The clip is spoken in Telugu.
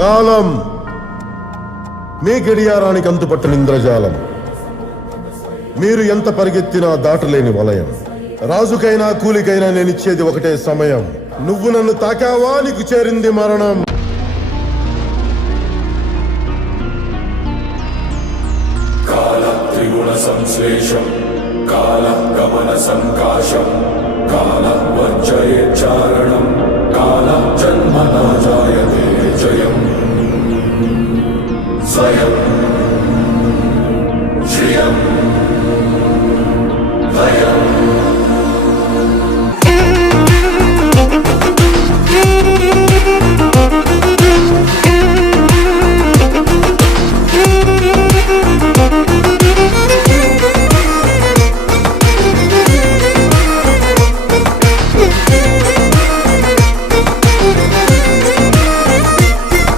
కాలం మీ గడియారానికి అంతుపట్టని ఇంద్రజాలం. మీరు ఎంత పరిగెత్తినా దాటలేని వలయం. రాజుకైనా కూలికైనా నేనిచ్చేది ఒకటే సమయం. నువ్వు నన్ను తాకావా, నీకు చేరింది మరణం. కాల త్రిగుణ సంశ్లేషం, కాల గమన సంకాశం, కాల వర్జయేచ్చారణం, కాల జన్మనా జాయతే జయం. స్వయం